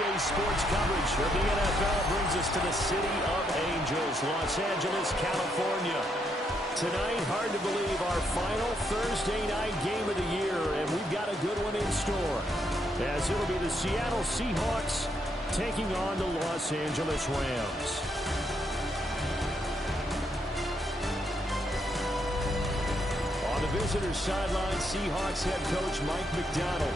NBA sports coverage of the NFL brings us to the City of Angels, Los Angeles, California. Tonight, hard to believe, our final Thursday night game of the year, and we've got a good one in store, as it'll be the Seattle Seahawks taking on the Los Angeles Rams. On the visitor's sideline, Seahawks head coach Mike McDonald.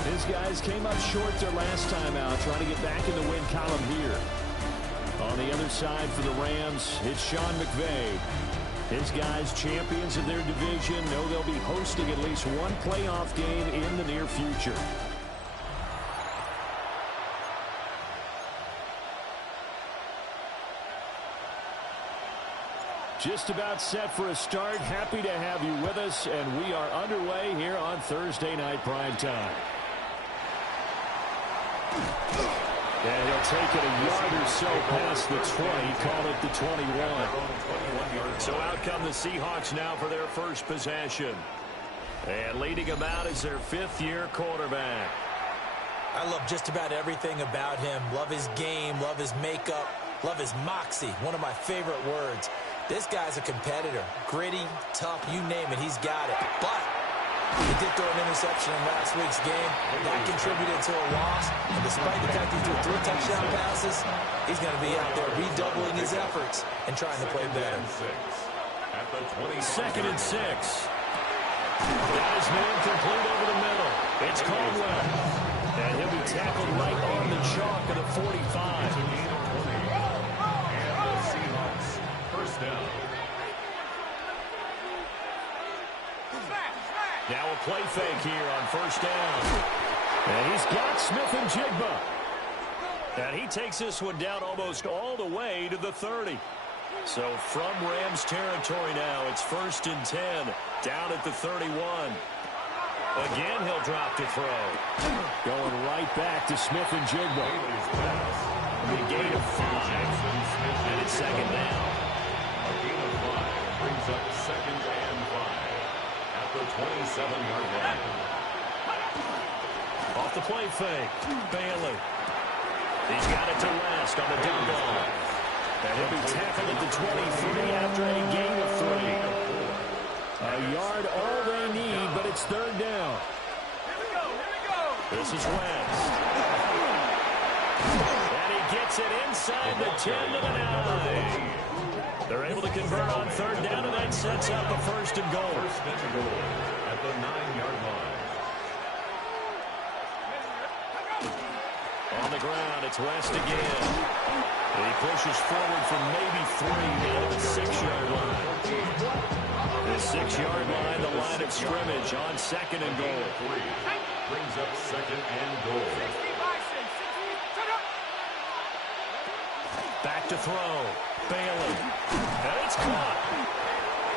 His guys came up short their last time out, trying to get back in the win column here. On the other side for the Rams, it's Sean McVay. His guys, champions of their division, know they'll be hosting at least one playoff game in the near future. Just about set for a start. Happy to have you with us, and we are underway here on Thursday Night Primetime. And he'll take it a yard or so past the 20, call it the 21. So out come the Seahawks now for their first possession. And leading them out is their fifth-year quarterback. I love just about everything about him. Love his game, love his makeup, love his moxie, one of my favorite words. This guy's a competitor. Gritty, tough, you name it, he's got it. But he did throw an interception in last week's game. That contributed to a loss. And despite the fact he threw 3 touchdown passes, he's going to be out there redoubling his efforts and trying to play better. At the 22nd and 6. Got his man complete over the middle. It's Caldwell. And he'll be tackled right on the chalk of the 45. Now a play fake here on first down. And he's got Smith-Njigba. And he takes this one down almost all the way to the 30. So from Rams territory now, it's 1st and 10, down at the 31. Again, he'll drop to throw. Going right back to Smith-Njigba. The gain of 5. And it's second down. A gain of 5 brings up 2nd and 5 at the 27-yard line. Off the play fake, Bailey. He's got it to West on the dump ball. And he'll be tackled at the 23 after a gain of 3. A yard all they need, but it's third down. This is West. And he gets it inside the 10 to the 9. They're able to convert on third down, and that sets up a 1st and goal. At the 9-yard line. On the ground, it's West again. He pushes forward from maybe 3 down to the 6-yard line. The 6-yard line, the line of scrimmage on 2nd and goal. Brings up 2nd and goal. Back to throw. Bailey. And it's caught.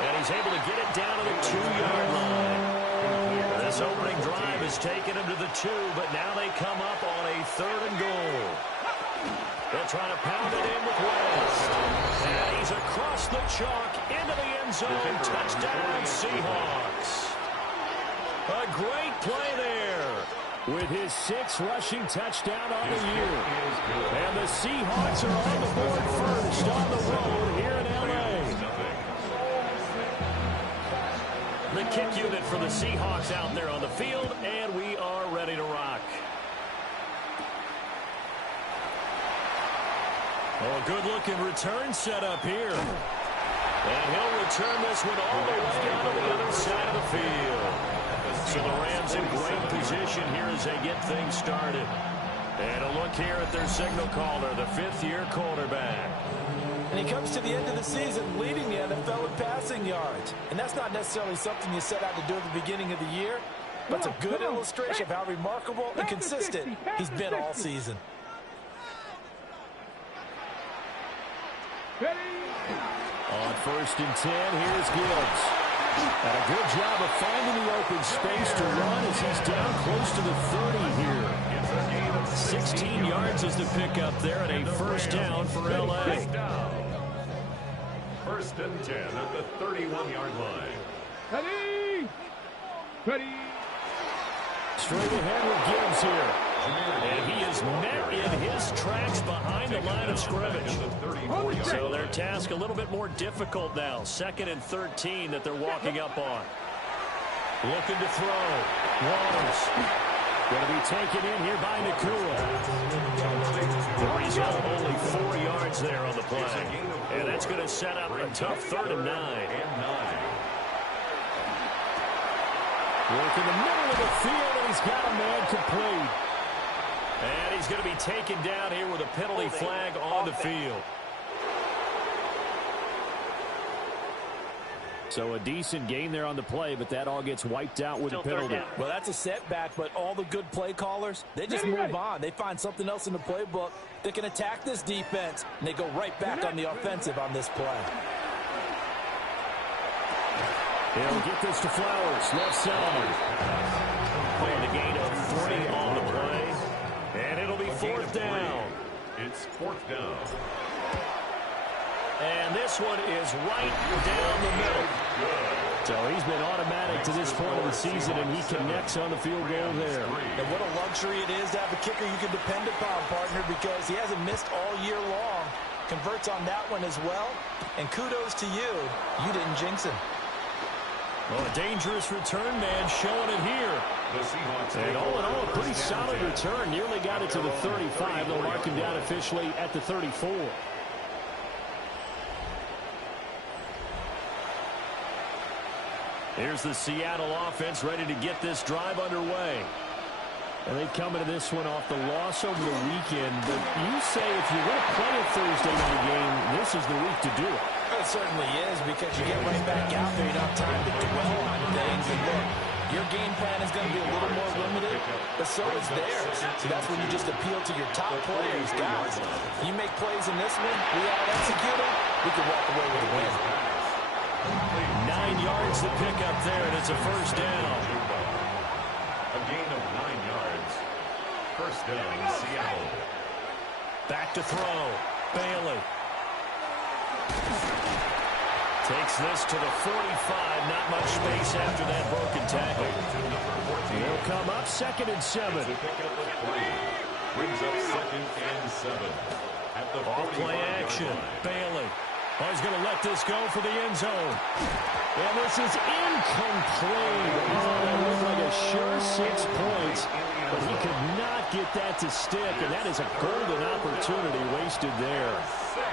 And he's able to get it down to the 2-yard line. This opening drive has taken him to the 2, but now they come up on a 3rd and goal. They'll try to pound it in with West. And he's across the chalk into the end zone. Touchdown, Seahawks. A great play there with his 6th rushing touchdown on the year. And the Seahawks are on the board first on the road here in L.A. The kick unit for the Seahawks out there on the field, and we are ready to rock. Oh, a good-looking return set up here. And he'll return this one all the way out to the other side of the field. So the Rams in great position here as they get things started. And a look here at their signal caller, the 5th-year quarterback. And he comes to the end of the season leading the NFL in passing yards. And that's not necessarily something you set out to do at the beginning of the year, but it's a good illustration of how remarkable and consistent he's been all season. On 1st and 10, here's Gibbs. And a good job of finding the open space to run as he's down close to the 30 here. 16 yards is the pickup there, and a 1st down for L.A. 1st and 10 at the 31-yard line. Ready! Straight ahead with Gibbs here. And he is met in his tracks behind the line of scrimmage. So their task a little bit more difficult now. 2nd and 13 that they're walking up on. Looking to throw. Waters. Going to be taken in here by Nakua. The result, only 4 yards there on the play. And that's going to set up a tough 3rd and 9. Work in the middle of the field, and he's got a man complete. And he's going to be taken down here with a penalty flag on the field. So a decent gain there on the play, but that all gets wiped out with a penalty. Well, that's a setback, but all the good play callers, they just move on. They find something else in the playbook that can attack this defense, and they go right back on the offensive on this play. He'll get this to Flowers, left side. And a gain of 3 on the play. And it'll be 4th down. It's 4th down. And this one is right down the middle. So he's been automatic to this point of the season, and he connects on the field goal there. And what a luxury it is to have a kicker you can depend upon, partner, because he hasn't missed all year long. Converts on that one as well. And kudos to you. You didn't jinx him. Well, a dangerous return man showing it here. And all in all, a pretty solid return. Nearly got it to the 35. They'll mark him down officially at the 34. Here's the Seattle offense ready to get this drive underway. And they come into this one off the loss over the weekend. But you say if you're going to play a Thursday night game, this is the week to do it. It certainly is, because you get right back out there. You don't have time to dwell on things. And look, your game plan is going to be a little more limited, but so is theirs. So that's when you just appeal to your top players. Guys, you make plays in this one, we out-execute them, we can walk away with a win. 9 yards to pick up there, and it's a 1st down. A gain of 9 yards. 1st down, Seattle. Back to throw. Bailey. Takes this to the 45. Not much space after that broken tackle. They'll come up 2nd and 7. Brings up 2nd and 7. At the off play action. Bailey. Oh, he's going to let this go for the end zone. And this is incomplete. Oh, that looked like a sure 6 points. But he could not get that to stick. And that is a golden opportunity wasted there. 7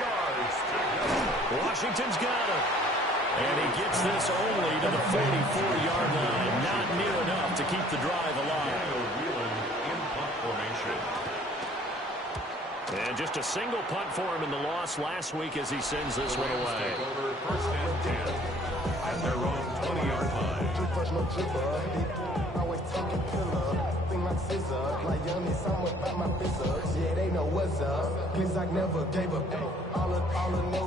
yards to go. Washington's got it. And he gets this only to the 44-yard line. Not near enough to keep the drive alive. In punt formation. And just a single punt for him in the loss last week as he sends this one away. Over 1st and 10 at their own 20-yard line.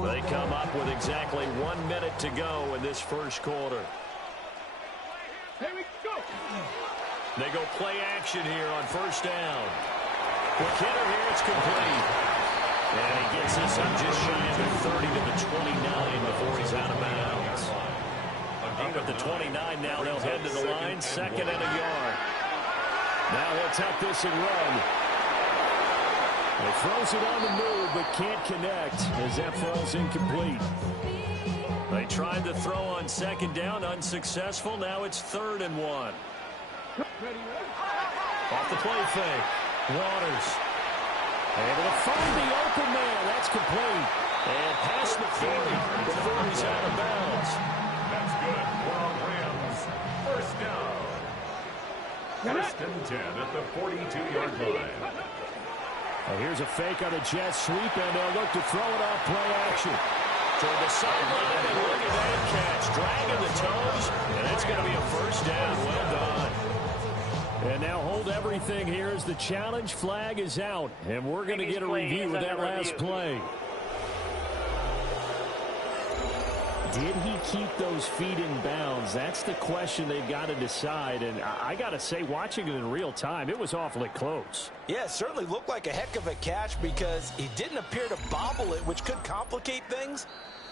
They come up with exactly 1 minute to go in this 1st quarter. Here we go. They go play action here on 1st down. With Kidder here, it's complete. And he gets this up just shy of the 30 to the 29 before he's out of bounds. Up at the 29 now, they'll head to the line, 2nd and a yard. Now he'll tuck this and run. He throws it on the move, but can't connect as that falls incomplete. They tried to throw on 2nd down, unsuccessful. Now it's 3rd and 1. Off the play fake. Waters. Able to find the open man. That's complete. And past the 40 before he's out of bounds. That's good for our Rams. 1st down. 1st and 10 at the 42-yard line. Well, here's a fake on a jet sweep, and they'll look to throw it off play action. Toward the sideline, and look at that catch. Dragging the toes, and it's going to be a 1st down. Well done. And now hold everything here as the challenge flag is out. And we're going to get a review of that last play. Did he keep those feet in bounds? That's the question they've got to decide. And I got to say, watching it in real time, it was awfully close. Yeah, it certainly looked like a heck of a catch because he didn't appear to bobble it, which could complicate things.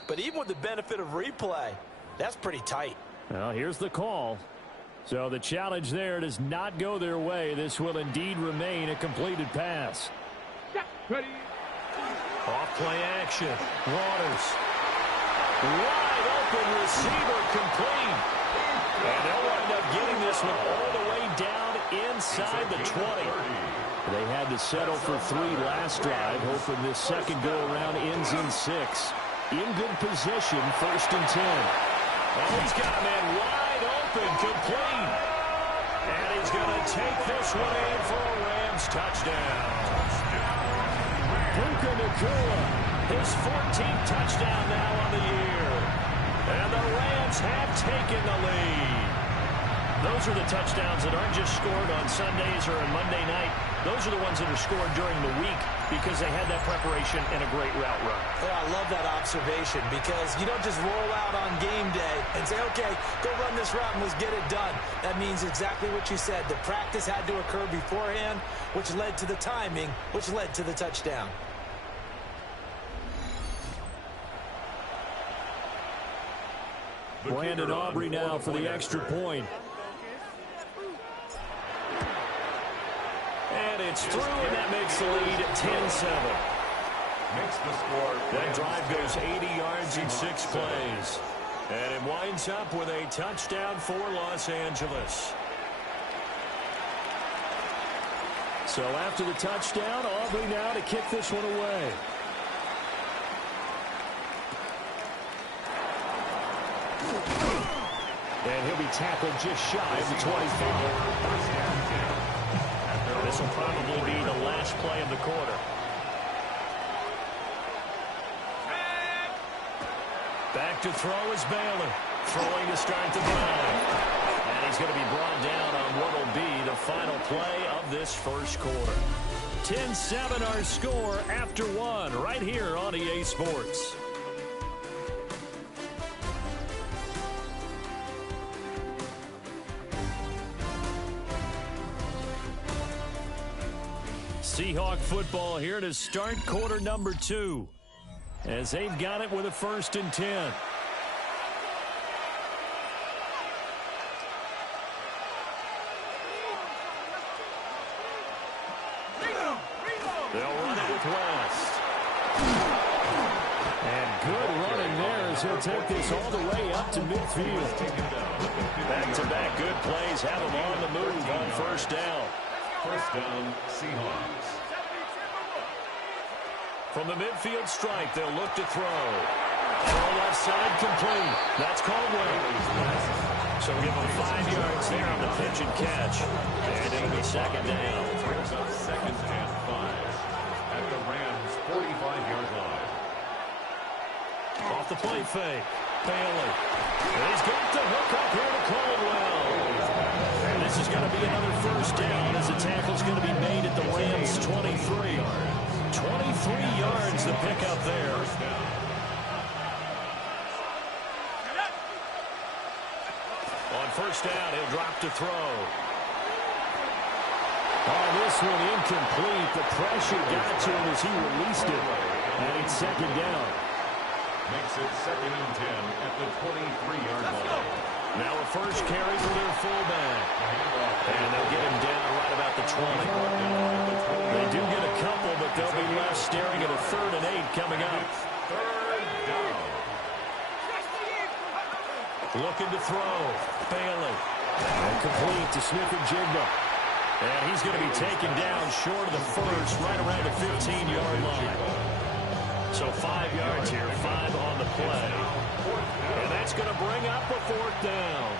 But even with the benefit of replay, that's pretty tight. Well, here's the call. So the challenge there does not go their way. This will indeed remain a completed pass. Ready. Off play action. Waters. Wide open receiver complete. And they'll wind up getting this one all the way down inside the 20. They had to settle for 3 last drive, hoping this second go-around ends in 6. In good position, 1st and 10. Oh, he's got a man wide open, complete. And he's going to take this one in for a Rams touchdown. Puka Nacua, his 14th touchdown now on the year. And the Rams have taken the lead. Those are the touchdowns that aren't just scored on Sundays or on Monday night. Those are the ones that are scored during the week because they had that preparation and a great route run. Oh, I love that observation because you don't just roll out on game day and say, okay, go run this route and let's get it done. That means exactly what you said. The practice had to occur beforehand, which led to the timing, which led to the touchdown. Brandon Aubrey now for the extra point. And it's through, and that makes the lead 10-7. Makes the score. That drive goes 80 yards in 6 plays. And it winds up with a touchdown for Los Angeles. So after the touchdown, Aubrey now to kick this one away. And he'll be tackled just shy of the 25. This will probably be the last play of the quarter. Back to throw is Baylor. Throwing to start the drive. And he's going to be brought down on what will be the final play of this first quarter. 10-7 our score after 1 right here on EA Sports. Seahawk football here to start quarter number 2 as they've got it with a 1st and 10. They'll run it with West. And good running there as he'll take this all the way up to midfield. Back-to-back good plays have him on the move on 1st down. 1st down, Seahawks. From the midfield stripe, they'll look to throw. Throw left side complete. That's Caldwell. So give them 5 yards there on the pitch and catch. And it'll be 2nd down. Brings up 2nd and 5 at the Rams' 45-yard line. Off the play fake. Bailey. And he's got the hook up here to Caldwell. And this is going to be another 1st down as the tackle's going to be made at the Rams' 23. 23 yards the pickup there. On 1st down, he'll drop to throw. Oh, this one incomplete. The pressure got to him as he released it. And it's 2nd down. Makes it 2nd and 10 at the 23-yard line. Now a 1st carry for their fullback. And they'll get him down right about the 20. They do get a couple, but they'll be left staring at a 3rd and 8 coming up. 3rd down. Looking to throw. Bailey. And complete to Smith-Njigba. And he's going to be taken down short of the 1st, right around the 15-yard line. So 5 yards here, 5 on the play. And that's going to bring up a 4th down.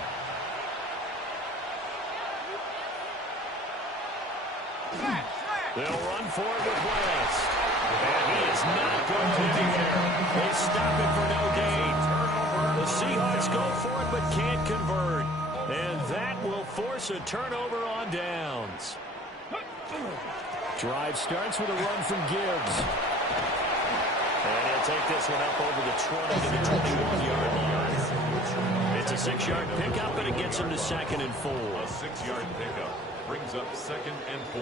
They'll run for it with West. And he is not going anywhere. They stop it for no gain. The Seahawks go for it but can't convert. And that will force a turnover on downs. Drive starts with a run from Gibbs. And he'll take this one up over the 20 to the 21-yard line. It's a 6-yard pickup, and it gets him to 2nd and 4. A 6-yard pickup brings up 2nd and 4.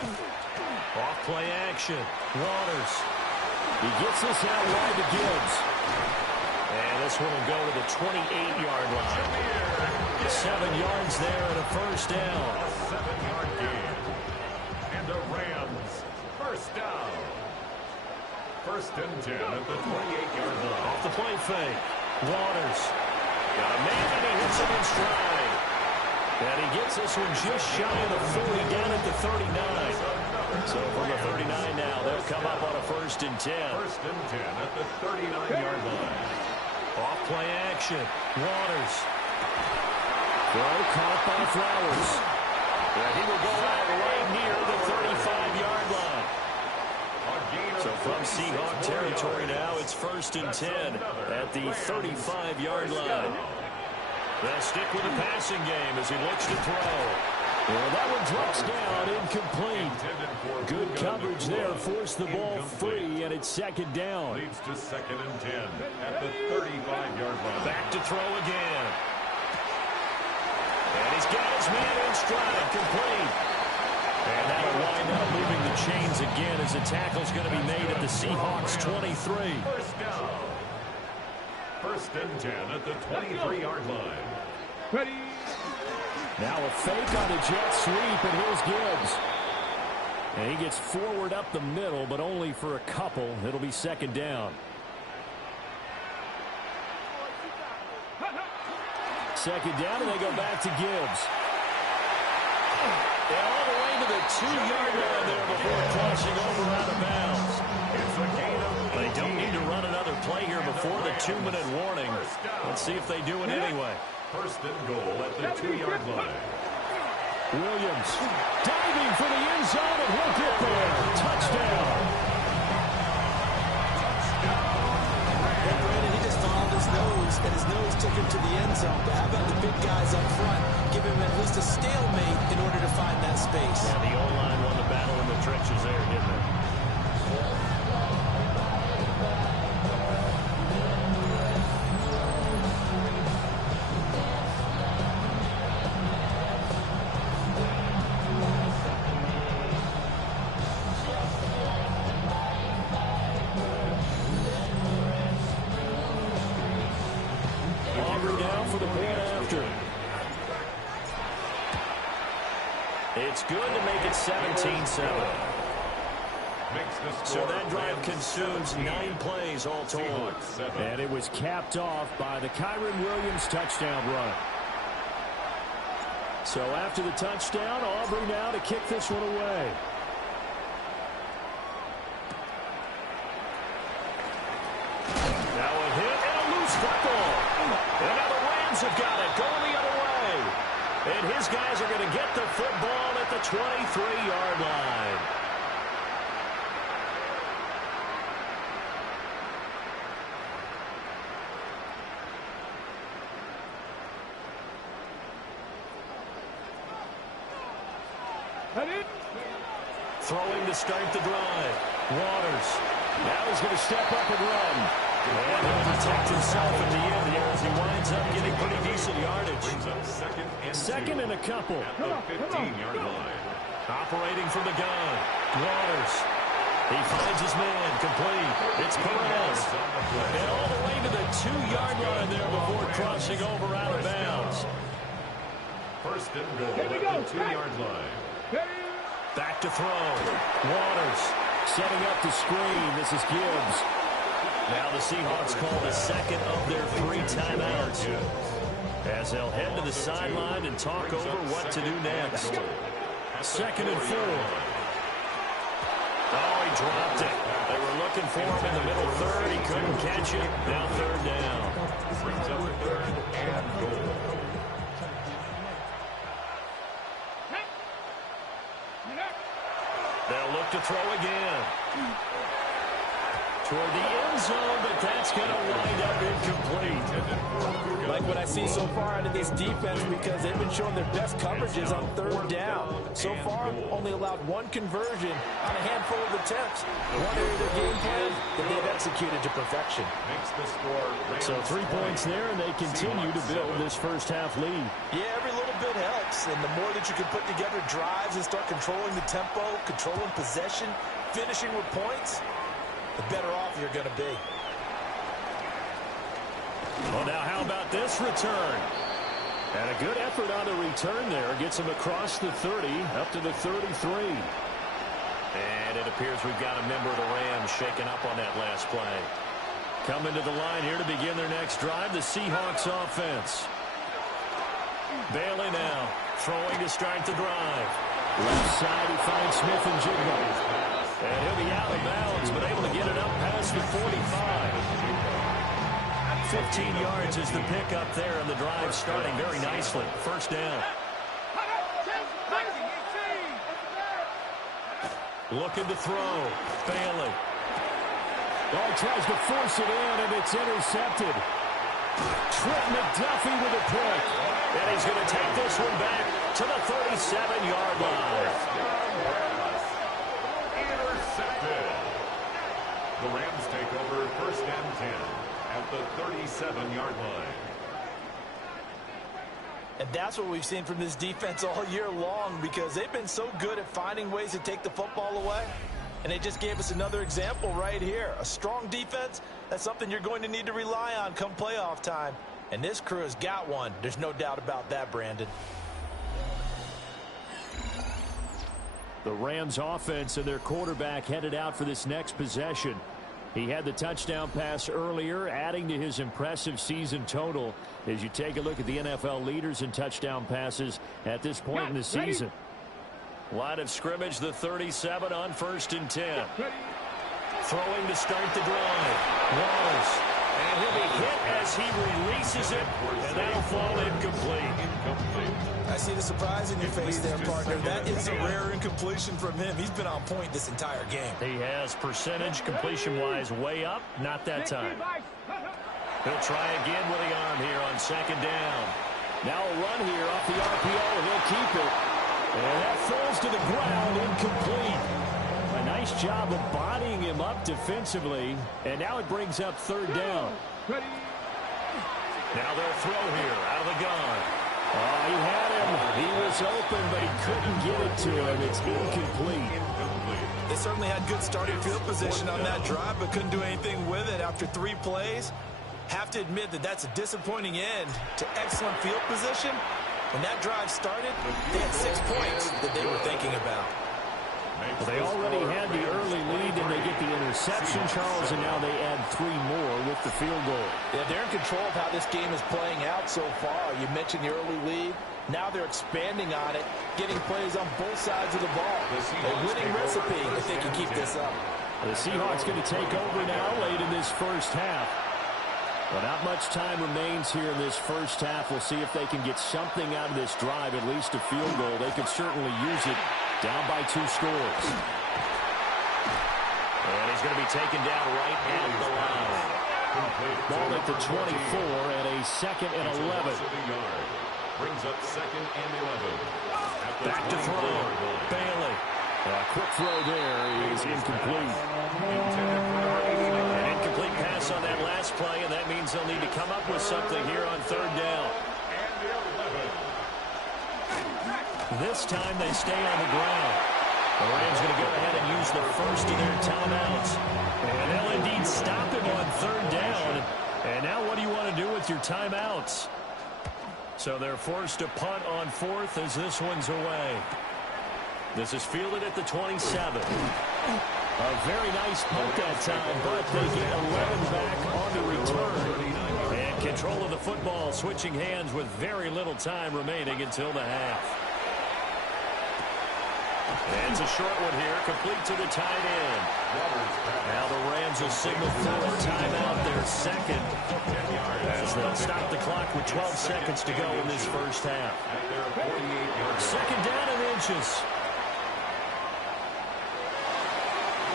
Off play action. Waters. He gets this out wide to Gibbs. And this one will go to the 28-yard line. 7 yards there and a first down. A 7-yard gain. And the Rams first down. First and 10 at the 28-yard line. Off the play fake. Waters. Got a man and he hits him in stride. And he gets this one just shy of the 40 down at the 39. So from the 39 now, they'll come up on a first and 10. First and 10 at the 39-yard line. Off play action. Waters. Throw caught by Flowers. And he will go out right near the 35-yard line. So from Seahawk territory now, it's first and 10 at the 35-yard line. They'll stick with the passing game as he looks to throw. Well, that one drops down, incomplete. Good coverage there, forced the ball free, and it's second down. Leads to second and 10 at the 35-yard line. Back to throw again. And he's got his man in stride, complete. And that'll wind up moving the chains again as the tackle's going to be made at the Seahawks 23. First down. First and 10 at the 23-yard line. Ready. Now a fake on a jet sweep, and here's Gibbs. And he gets forward up the middle, but only for a couple. It'll be second down. Second down, and they go back to Gibbs. And all the way to the 2-yard line there before crossing over out of bounds. It's a gain of 18. They don't need to run another play here before the 2-minute warning. Let's see if they do it anyway. First and goal at the 2-yard line. Williams diving for the end zone, and he'll get there. Touchdown. And Brandon, he just followed his nose, and his nose took him to the end zone. But how about the big guys up front? Give him at least a stalemate in order to find that space. Yeah, the O-line won the battle in the trenches there, didn't it? It's good to make it 17-7. So that drive consumes 9 plays all told. And it was capped off by the Kyren Williams touchdown run. So after the touchdown, Aubrey now to kick this one away. Now a hit and a loose football. And now the Rams have got it going the other way. And his guys are going to get the football at the 23-yard line. Throwing to start the drive. Waters. Now he's going to step up and run. And he'll protect himself at the end here as he winds up getting pretty decent yardage. Second and a couple. At the 15-yard line. Operating from the gun. Waters. He finds his man. Complete. It's Perez. And all the way to the 2-yard line there before crossing over out of bounds. First and goal at the 2-yard line. Back to throw. Waters setting up the screen. This is Gibbs. Now the Seahawks call the second of their 3 timeouts as they'll head to the sideline and talk over what to do next. Second and 4. Oh, he dropped it. They were looking for him in the middle third. He couldn't catch it. Now third down. Brings up third and goal. They'll look to throw again. Toward the end zone, but that's going to wind up incomplete. Like what I see so far out of this defense, because they've been showing their best coverages on third down. So far, only allowed 1 conversion on a handful of attempts. One area of their game plan that they've executed to perfection. Makes the score. So 3 points there, and they continue to build this first half lead. Yeah, every little bit helps, and the more that you can put together drives and start controlling the tempo, controlling possession, finishing with points, the better off you're going to be. Well, now how about this return? And a good effort on the return there. Gets him across the 30, up to the 33. And it appears we've got a member of the Rams shaken up on that last play. Coming to the line here to begin their next drive, the Seahawks offense. Bailey now, throwing to start the drive. Left side, he finds Smith and Jigba. And he'll be out of bounds, but able to get it up past the 45. 15 yards is the pickup there, and the drive starting very nicely. First down. Looking to throw. Bailey. Oh, tries to force it in, and it's intercepted. Trent McDuffie with a pick. And he's going to take this one back to the 37-yard line. Intercepted. The Rams take over first and 10 at the 37-yard line. And that's what we've seen from this defense all year long, because they've been so good at finding ways to take the football away. And they just gave us another example right here. A strong defense, that's something you're going to need to rely on come playoff time. And this crew has got one. There's no doubt about that, Brandon. The Rams offense and their quarterback headed out for this next possession. He had the touchdown pass earlier, adding to his impressive season total as you take a look at the NFL leaders in touchdown passes at this point in the season. Line of scrimmage, the 37 on first and 10. Throwing to start the drive. Wallace. And he'll be hit as he releases it, and that'll fall incomplete. I see the surprise in your face there, partner. That is a rare incompletion from him. He's been on point this entire game. He has percentage completion-wise way up, not that time. He'll try again with the arm here on second down. Now a run here off the RPO. He'll keep it. And that falls to the ground, incomplete. A nice job of bodying him up defensively. And now it brings up third down. Now they'll throw here out of the gun. Oh, he had him. He was open, but he couldn't get it to him. It's incomplete. They certainly had good starting field position on that drive, but couldn't do anything with it after 3 plays. Have to admit that that's a disappointing end to excellent field position. When that drive started, they had 6 points that they were thinking about. Well, they already had the early lead, and they get the interception, Charles, and now they add 3 more with the field goal. Yeah, they're in control of how this game is playing out so far. You mentioned the early lead. Now they're expanding on it, getting plays on both sides of the ball. A winning recipe if they can keep this up. The Seahawks going to take over now late in this first half. Well, not much time remains here in this first half. We'll see if they can get something out of this drive, at least a field goal. They could certainly use it. Down by 2 scores. And he's going to be taken down right at the line. Ball at the 24 and a second and 11. Brings up second and 11. Back to throw. Bailey. A quick throw there is incomplete. An incomplete pass on that last play, and that means they'll need to come up with something here on third down. This time they stay on the ground. The Rams going to go ahead and use the first of their timeouts. And they'll indeed stop him on third down. And now what do you want to do with your timeouts? So they're forced to punt on fourth as this one's away. This is fielded at the 27. A very nice punt that time, but they get 11 back on the return. And control of the football switching hands with very little time remaining until the half. And it's a short one here, complete to the tight end. Now the Rams will signal for a timeout, their second, as they'll stop the clock with 12 seconds to go in this first half. Second down and inches.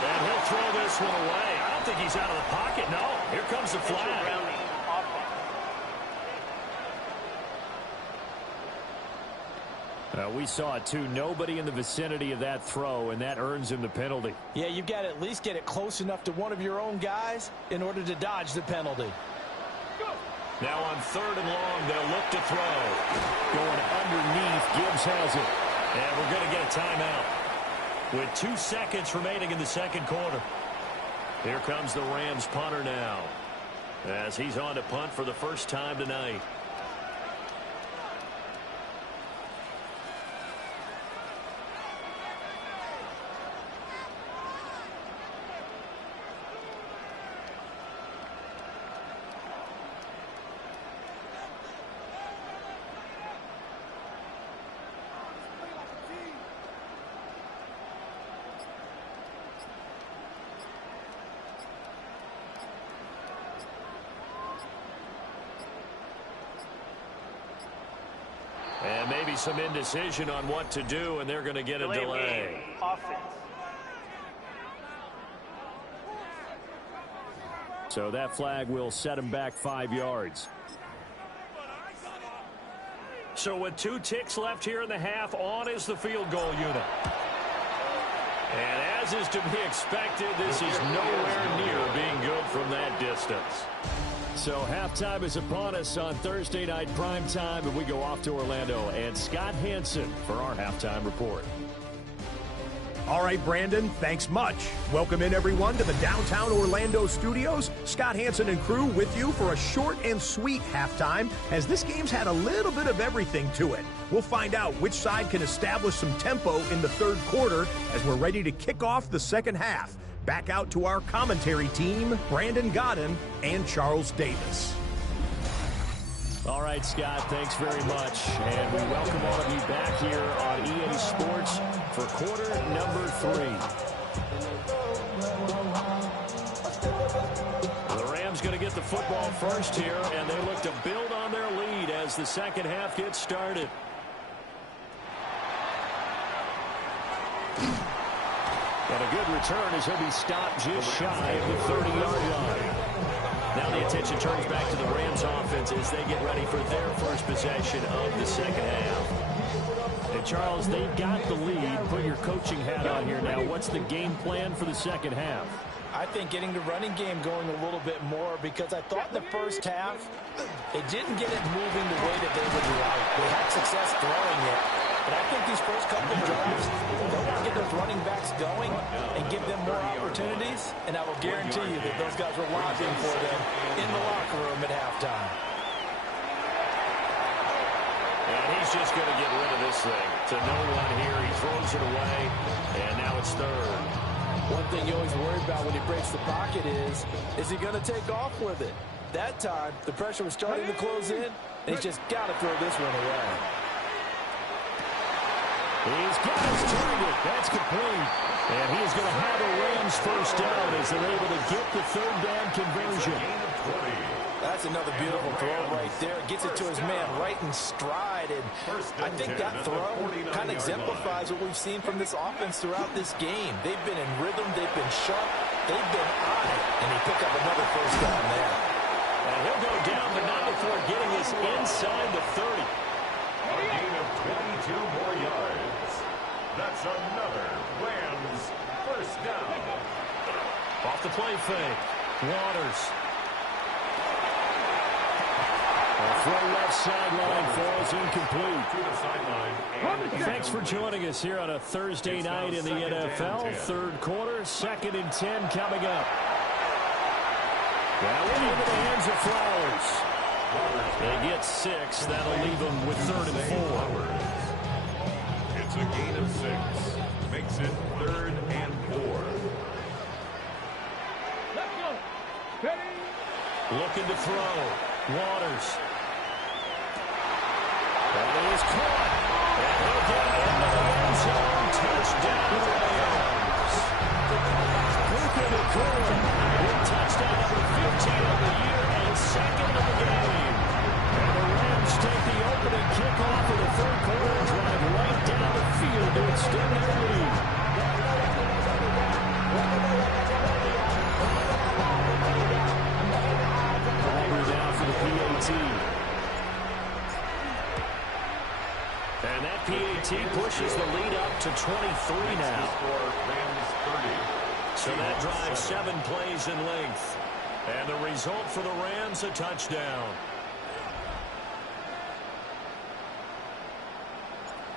And he'll throw this one away. I don't think he's out of the pocket. No, here comes the flag. We saw it too. Nobody in the vicinity of that throw, and that earns him the penalty. Yeah, you've got to at least get it close enough to one of your own guys in order to dodge the penalty. Now on third and long, they'll look to throw. Going underneath, Gibbs has it. And we're going to get a timeout with 2 seconds remaining in the second quarter. Here comes the Rams punter now. as he's on to punt for the first time tonight. And maybe some indecision on what to do, and they're going to get a delay. So that flag will set him back 5 yards. So with 2 ticks left here in the half, on is the field goal unit. And as is to be expected, this is nowhere near being good from that distance. So halftime is upon us on Thursday night primetime, and we go off to Orlando. And Scott Hansen for our halftime report. All right, Brandon, thanks much. Welcome in, everyone, to the downtown Orlando studios. Scott Hansen and crew with you for a short and sweet halftime, as this game's had a little bit of everything to it. We'll find out which side can establish some tempo in the third quarter as we're ready to kick off the second half. Back out to our commentary team, Brandon Godden and Charles Davis. All right, Scott, thanks very much. And we welcome all of you back here on EA Sports for quarter number 3. The Rams going to get the football first here, and they look to build on their lead as the second half gets started. And a good return as he'll be stopped just shy of the 30-yard line. Now the attention turns back to the Rams offense as they get ready for their first possession of the second half. And Charles, they've got the lead. Put your coaching hat on here now. What's the game plan for the second half? I think getting the running game going a little bit more, because I thought in the first half it didn't get it moving the way that they would like. They had success throwing it, but I think these first couple of drives, they want to get those running backs going and give them more opportunities, and I will guarantee you that those guys were lobbying for them in the locker room at halftime. And he's just going to get rid of this thing to no one here. He throws it away, and now it's third. One thing you always worry about when he breaks the pocket is he going to take off with it? That time, the pressure was starting to close in, and he's just got to throw this one away. He's got his target. That's complete. And he's going to have a Rams first down as they're able to get the third down conversion. That's another beautiful throw right there. Gets it to his man right in stride. And I think that throw kind of exemplifies what we've seen from this offense throughout this game. They've been in rhythm. They've been sharp. They've been on it. And he picked up another first down there. And he'll go down, but not before getting this inside the 30. A gain of 22 more yards. That's another Rams first down. Off the play fake. Waters. Throw left sideline falls incomplete. To the sideline. Thanks for joining us here on a Thursday night in the NFL. Third quarter, 2nd and 10 coming up. Now into the hands of Flowers. They get 6. That'll leave them with 3rd and 4. It's a gain of 6. Makes it 3rd and 4. Let's go. Ready? Looking to throw. Waters. That is caught. And he'll get into the end zone. Touchdown Rams. Puka Nacua with touchdown number 15 of the year and 2nd of the game. And the Rams take the opening kickoff of the third quarter and drive right down the field to extend their lead. Aubrey now for the PAT. And that PAT pushes the lead up to 23 now. So that drives 7 plays in length. And the result for the Rams, a touchdown.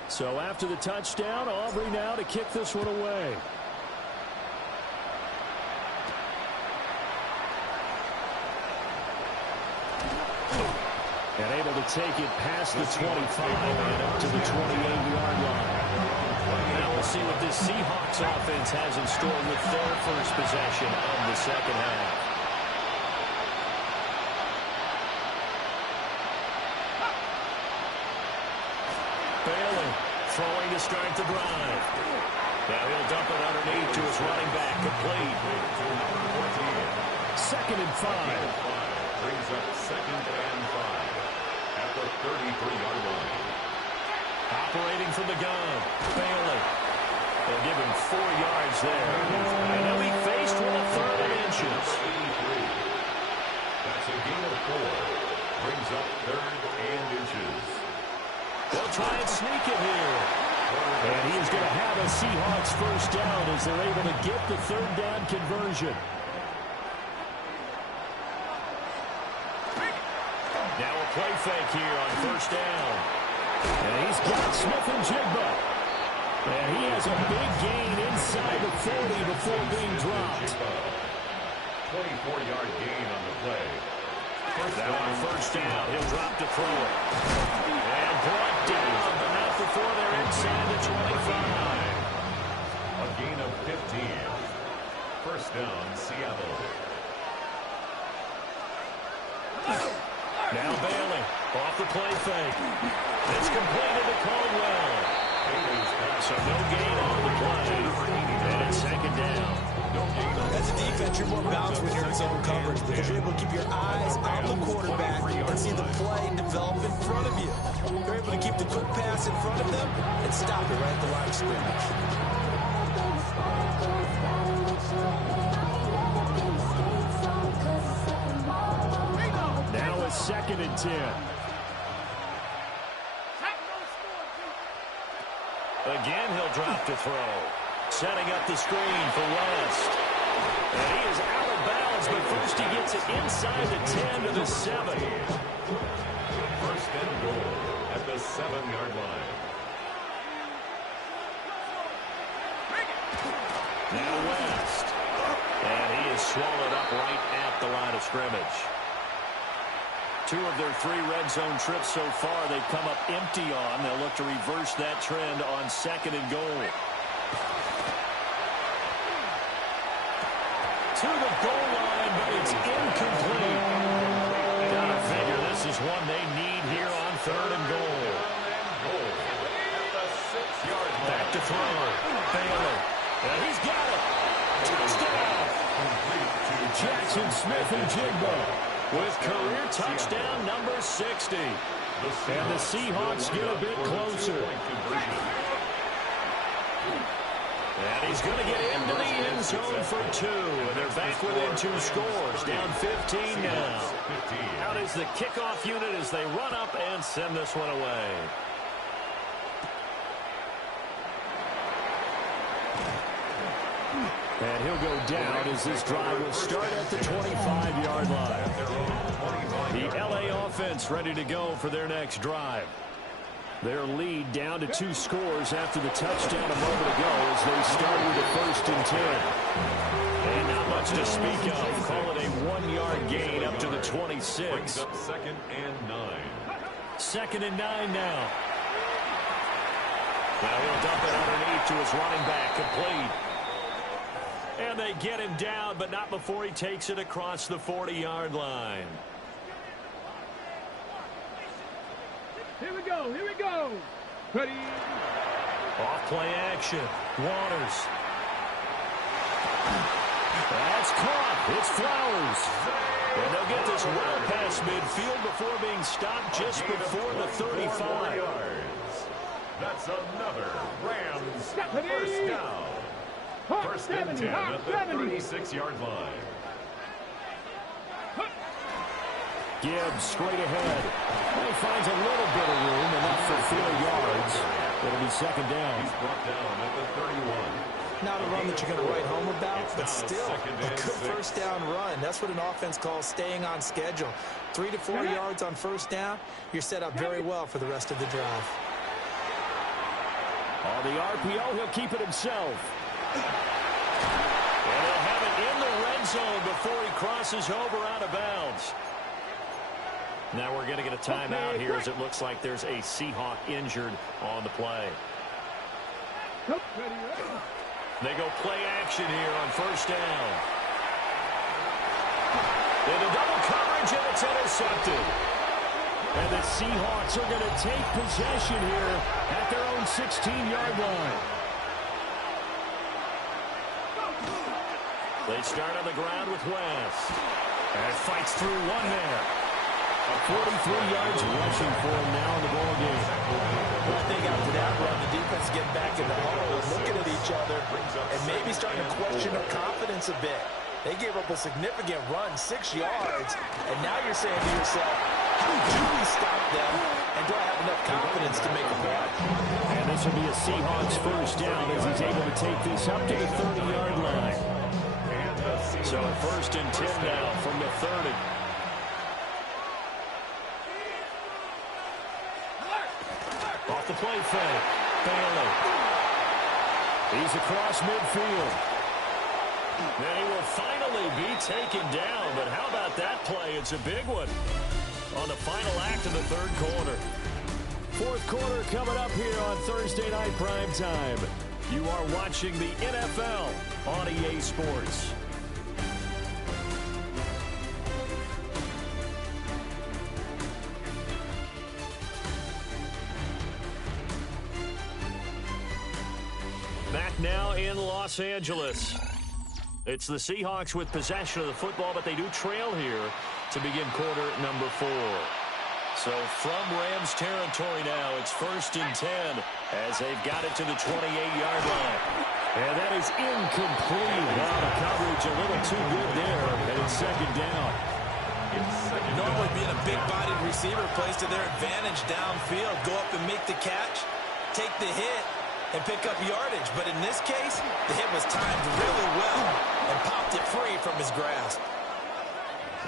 So after the touchdown, Aubrey now to kick this one away. able to take it past the 25 and up to the 28-yard line. Now we'll see what this Seahawks offense has in store with their first possession of the second half. Bailey throwing to start the drive. Now he'll dump it underneath to his running back, complete. 2nd and 5. Brings up 2nd and 5 at the 33-yard line. Operating from the gun, Bailey. They'll give him 4 yards there. And he'll be faced with a 3rd and inches. That's a gain of 4. Brings up 3rd and inches. They'll try and sneak it here. And he is going to have a Seahawks first down as they're able to get the 3rd down conversion. Now a play fake here on first down. And he's got Smith-Njigba. And he has a big gain inside the 40 before being dropped. 24-yard gain on the play. Now on first down, he'll drop to throw it. And brought down, but not before they're inside the 25. A gain of 15. First down, Seattle. Now Bailey, off the play fake. It's completed to Caldwell. So no gain on the play. And it's 2nd down. As a defense, you're more balanced when you're in zone coverage because you're able to keep your eyes on the quarterback and see the play develop in front of you. You're able to keep the quick pass in front of them and stop it right at the line of scrimmage. Now it's 2nd and 10. Again, he'll drop to throw. Setting up the screen for West. And he is out of bounds, but first he gets it inside the 10 to the 7. First and goal at the 7-yard line. Now West. And he is swallowed up right at the line of scrimmage. 2 of their 3 red zone trips so far they've come up empty on. They'll look to reverse that trend on 2nd and goal. To the goal line, but it's incomplete. Gotta figure this is one they need here on 3rd and goal. Back to throw. Bailey. And he's got it. Touchdown. Jackson Smith-Njigba with career touchdown number 60. And the Seahawks get a bit closer. And he's going to get into the end zone for 2. And they're back within 2 scores. Down 15 now. Out is the kickoff unit as they run up and send this one away. And he'll go down as this drive will start at the 25-yard line. The LA offense ready to go for their next drive. Their lead down to 2 scores after the touchdown a moment ago as they start with a 1st and 10. And not much to speak of. Call it a 1-yard gain up to the 26. 2nd and 9. 2nd and 9 now. Now he'll dump it underneath to his running back, complete. And they get him down, but not before he takes it across the 40-yard line. Here we go. Here we go. Ready. Off play action. Waters. That's caught. It's Flowers. And they'll get this well past midfield before being stopped just before the 35. That's another Rams first down. First and 10 at the 36-yard line. Gibbs straight ahead. He finds a little bit of room, enough for 4 yards. It'll be 2nd down. He's brought down at the 31. Not a run that you're going to write home about, but still a good first down run. That's what an offense calls staying on schedule. 3 to 4 yards on first down, you're set up very well for the rest of the drive. On the RPO, he'll keep it himself. And he'll have it in the red zone before he crosses over out of bounds. Now we're going to get a timeout here as it looks like there's a Seahawk injured on the play. They go play action here on first down. Into double coverage, and it's intercepted. And the Seahawks are going to take possession here at their own 16-yard line. They start on the ground with West. And fights through one there. 43 yards rushing for him now in the ball game. Well, I think after that run, the defense getting back in the huddle and looking at each other and maybe starting to question their confidence a bit. They gave up a significant run, 6 yards, and now you're saying to yourself, how do we stop them, and do I have enough confidence to make a play? And this will be a Seahawks first down as he's able to take this up to the 30-yard line. So first and 10 now from the 30. Off the play fake. Bailey. He's across midfield. Then he will finally be taken down. But how about that play? It's a big one on the final act of the third quarter. Fourth quarter coming up here on Thursday Night Primetime. You are watching the NFL on EA Sports. Back now in Los Angeles. It's the Seahawks with possession of the football, but they do trail here to begin quarter number 4. So from Rams territory now, it's first and 10 as they've got it to the 28-yard line. And that is incomplete. Wow, the coverage a little too good there, and it's second down. Normally being a big-bodied receiver plays to their advantage downfield. Go up and make the catch, take the hit, and pick up yardage. But in this case, the hit was timed really well and popped it free from his grasp.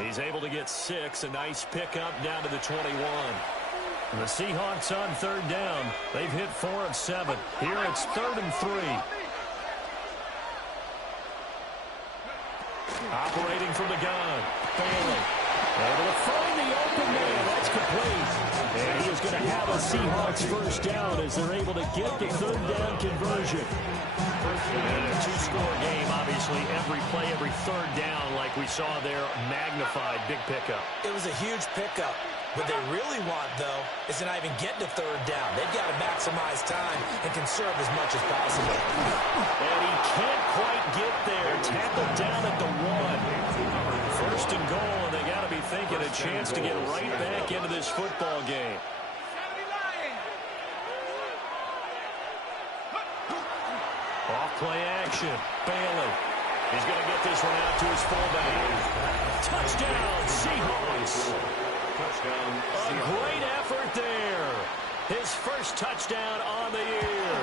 He's able to get 6. A nice pickup down to the 21. The Seahawks on third down. They've hit 4 of 7. Here it's 3rd and 3. Operating from the gun. Bailey. Able to find the open man. That's complete. And he is going to have a Seahawks first down as they're able to get the third down conversion. And a 2-score game, obviously, every play, every third down, like we saw there, magnified, big pickup. It was a huge pickup. What they really want, though, is to not even get to third down. They've got to maximize time and conserve as much as possible. And he can't quite get there. Tackled down at the 1. First and goal, and they got to be thinking a chance to get right back into this football game. Off play action. Bailey. He's going to get this one out to his fullback. Touchdown, Seahawks. A great effort there. His first touchdown on the year.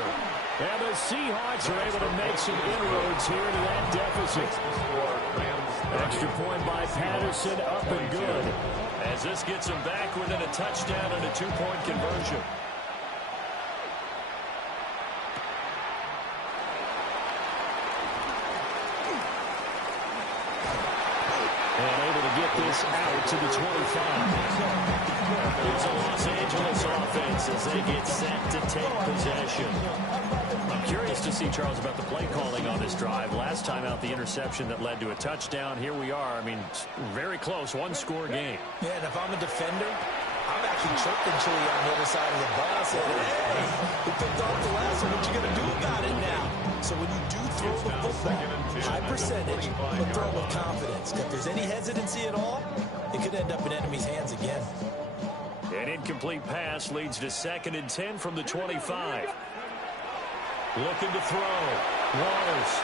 And the Seahawks are able to make some inroads here to that deficit. Extra point by Patterson, up and good. As this gets him back within a touchdown and a 2-point conversion. And able to get this out to the 25. It's a Los Angeles offense as they get set to take possession. I'm curious to see, Charles, about the play calling on this drive. Last time out, the interception that led to a touchdown. Here we are. I mean, very close, 1-score game. Yeah, and if I'm a defender, I'm actually chirping Chili on the other side of the ball, saying, hey, we picked off the last one. What you going to do about it now? So when you do throw the football, high percentage, but throw with confidence. If there's any hesitancy at all, it could end up in enemy's hands again. An incomplete pass leads to 2nd and 10 from the 25. Looking to throw. Waters.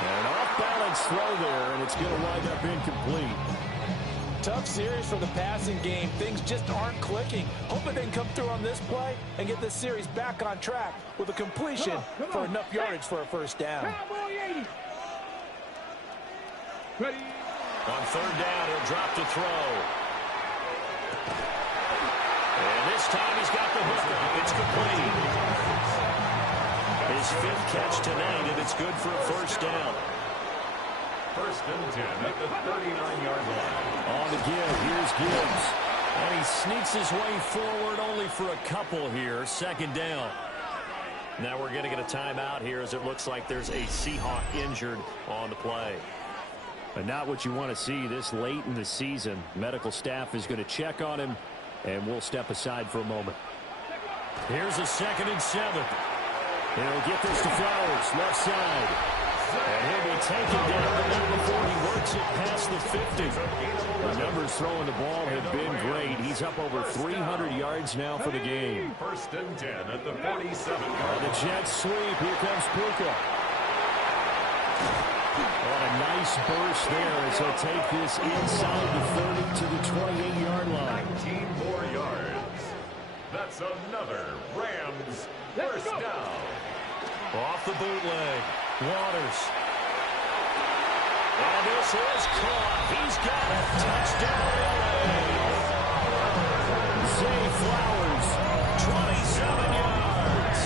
An off-balance throw there, and it's going to wind up incomplete. Tough series for the passing game. Things just aren't clicking. Hoping they can come through on this play and get this series back on track with a completion for enough yardage for a first down. On third down, he'll drop to throw. And this time he's got the hook up. It's complete. His 5th catch tonight, and it's good for a first down. First and 10 at the 39-yard line. On the give, here's Gibbs. And he sneaks his way forward only for a couple here. Second down. Now we're going to get a timeout here as it looks like there's a Seahawk injured on the play. But not what you want to see this late in the season. Medical staff is going to check on him, and we'll step aside for a moment. Here's a 2nd and 7. He'll get this to Flowers, left side. And he'll be taken down, but not before he works it past the 50. The numbers throwing the ball have been great. He's up over 300 yards now for the game. First and 10 at the 47-yard line. The jet sweep. Here comes Puka. Oh, a nice burst there as he'll take this inside the 30 to the 28-yard line. 19 more yards. That's another Rams first down. Off the bootleg. Waters. And this is caught. He's got it. Touchdown, LA. Zay Flowers, 27 yards.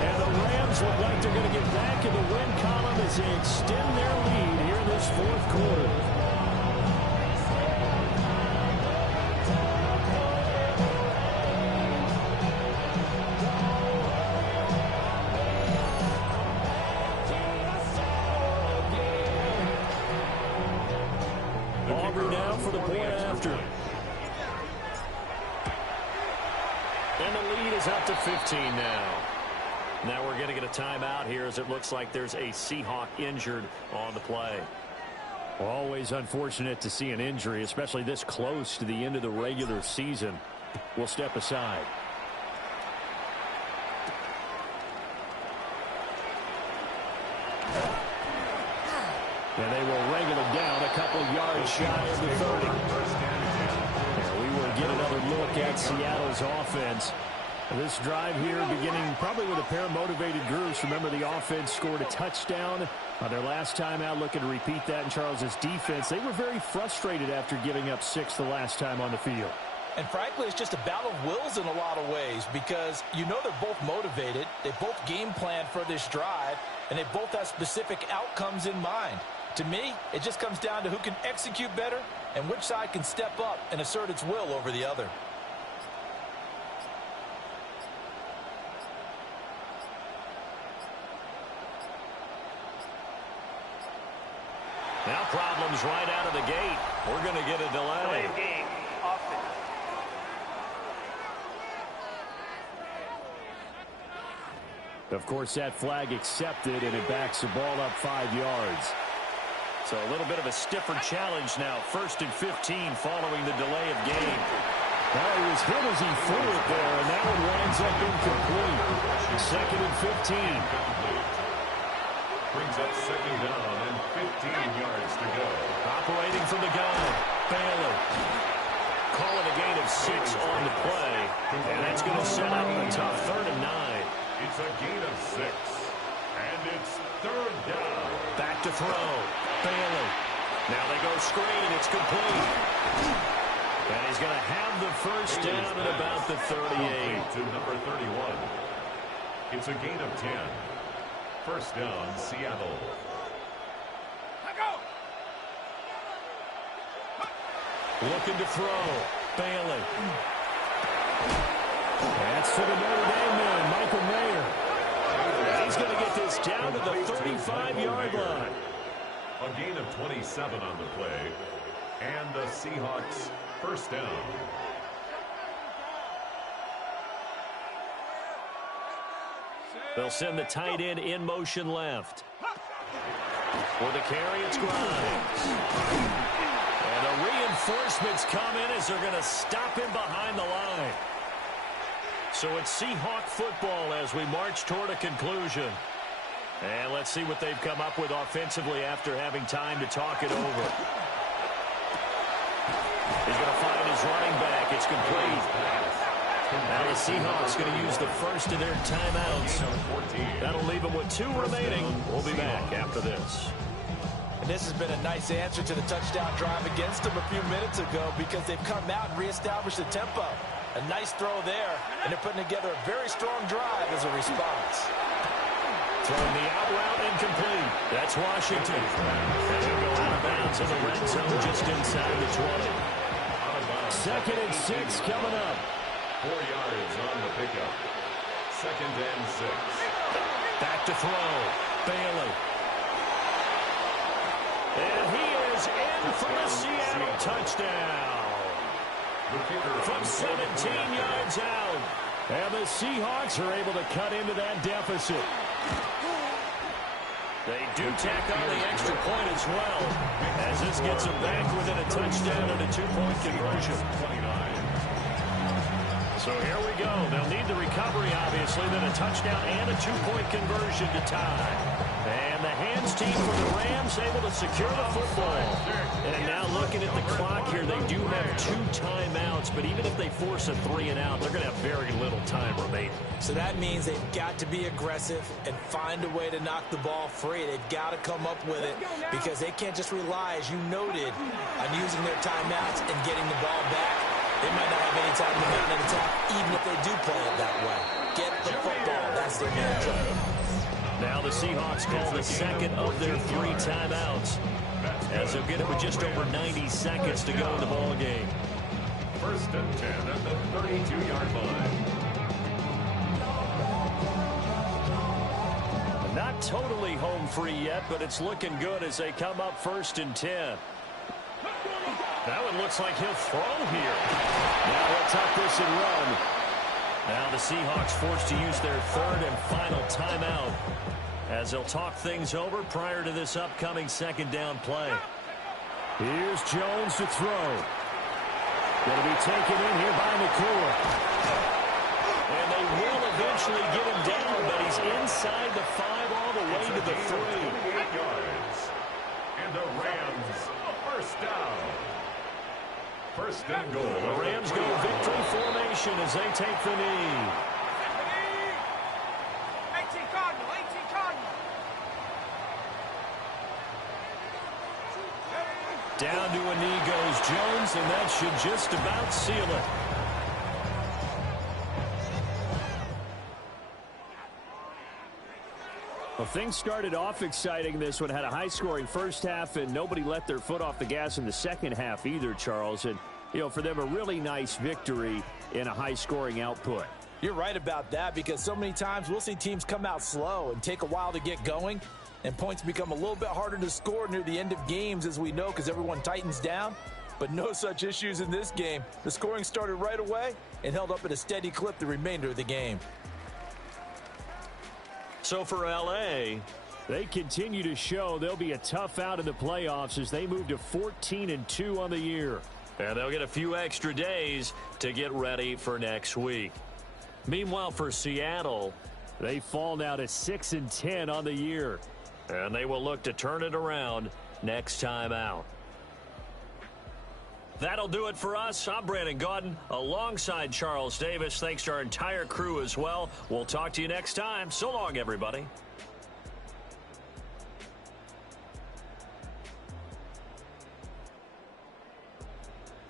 And the Rams look like they're going to get back in the win column as they extend their lead here in this fourth quarter. Now for the point after. And the lead is up to 15 now. Now we're going to get a timeout here as it looks like there's a Seahawk injured on the play. Always unfortunate to see an injury, especially this close to the end of the regular season. We'll step aside. And they will wrangle him down a couple yards shy of the 30. And we will get another look at Seattle's offense. This drive here beginning probably with a pair of motivated groups. Remember, the offense scored a touchdown on their last time out. Looking to repeat that in Charles's defense. They were very frustrated after giving up 6 the last time on the field. And frankly, it's just a battle of wills in a lot of ways because you know they're both motivated. They both game planned for this drive, and they both have specific outcomes in mind. To me, it just comes down to who can execute better and which side can step up and assert its will over the other. Now problems right out of the gate. We're going to get a delay. Game. Offense. Of course, that flag accepted, and it backs the ball up 5 yards. So a little bit of a stiffer challenge now. 1st and 15 following the delay of game. Well, he was hit as he threw it there, and that one winds up incomplete. 2nd and 15. Brings up 2nd down and 15 yards to go. Operating from the gun, Baylor. Calling a gain of 6 on the play, and that's going to set up a tough 3rd and 9. It's a gain of 6, and it's 3rd down. Back to throw. Bailey. Now they go straight, and it's complete. And he's going to have the first down at about the 38. To number 31. It's a gain of 10. First down, Seattle. Looking to throw. Bailey. That's to the Notre Dame man, Michael Mayer. He's going to get this down to the 35-yard line. A gain of 27 on the play. And the Seahawks first down. They'll send the tight end in motion left. For the carry, it's Grimes. And the reinforcements come in as they're going to stop him behind the line. So it's Seahawk football as we march toward a conclusion. And let's see what they've come up with offensively after having time to talk it over. He's going to find his running back. It's complete. Now the Seahawks going to use the first of their timeouts. That'll leave them with 2 remaining. We'll be back after this. And this has been a nice answer to the touchdown drive against them a few minutes ago because they've come out and reestablished the tempo. A nice throw there, and they're putting together a very strong drive as a response. Throwing the out route incomplete. That's Washington. And he'll go out of bounds in the red zone just inside the 20. 2nd and 6 coming up. 4 yards on the pickup. 2nd and 6. Back to throw. Bailey. And he is in for the Seattle touchdown. From 17 yards out. And the Seahawks are able to cut into that deficit. They do tack on the extra point as well, as this gets them back within a touchdown and a 2-point conversion. So here we go. They'll need the recovery, obviously, then a touchdown and a 2-point conversion to tie. And the hands team for the Rams able to secure the football. And now looking at the clock here, they do have 2 timeouts, but even if they force a 3-and-out, they're going to have very little time remaining. So that means they've got to be aggressive and find a way to knock the ball free. They've got to come up with it because they can't just rely, as you noted, on using their timeouts and getting the ball back. They might not have any time to mount an attack, even if they do play it that way. Get the football. That's their main job. Now the Seahawks call the 2nd of their 3 timeouts, as they'll get it with just over 90 seconds to go in the ball game. 1st and 10 at the 32-yard line. Not totally home free yet, but it's looking good as they come up 1st and 10. That one looks like he'll throw here. Now he'll tuck this and run. Now the Seahawks forced to use their 3rd and final timeout, as they'll talk things over prior to this upcoming 2nd down play. Here's Jones to throw. Going to be taken in here by McClure. And they will eventually get him down, but he's inside the 5 all the way to the 3. 28 yards. And the Rams, 1st down. 1st and goal. The Rams go victory formation as they take the knee. 18 Cardinal, 18 Cardinal. Down to a knee goes Jones, and that should just about seal it. Well, things started off exciting. This one had a high-scoring first half, and nobody let their foot off the gas in the second half either, Charles. And, you know, for them, a really nice victory in a high-scoring output. You're right about that, because so many times we'll see teams come out slow and take a while to get going, and points become a little bit harder to score near the end of games, as we know, because everyone tightens down. But no such issues in this game. The scoring started right away and held up at a steady clip the remainder of the game. So for L.A., they continue to show they'll be a tough out in the playoffs as they move to 14-2 on the year. And they'll get a few extra days to get ready for next week. Meanwhile, for Seattle, they fall now to 6-10 on the year. And they will look to turn it around next time out. That'll do it for us. I'm Brandon Gaudin alongside Charles Davis. Thanks to our entire crew as well. We'll talk to you next time. So long, everybody.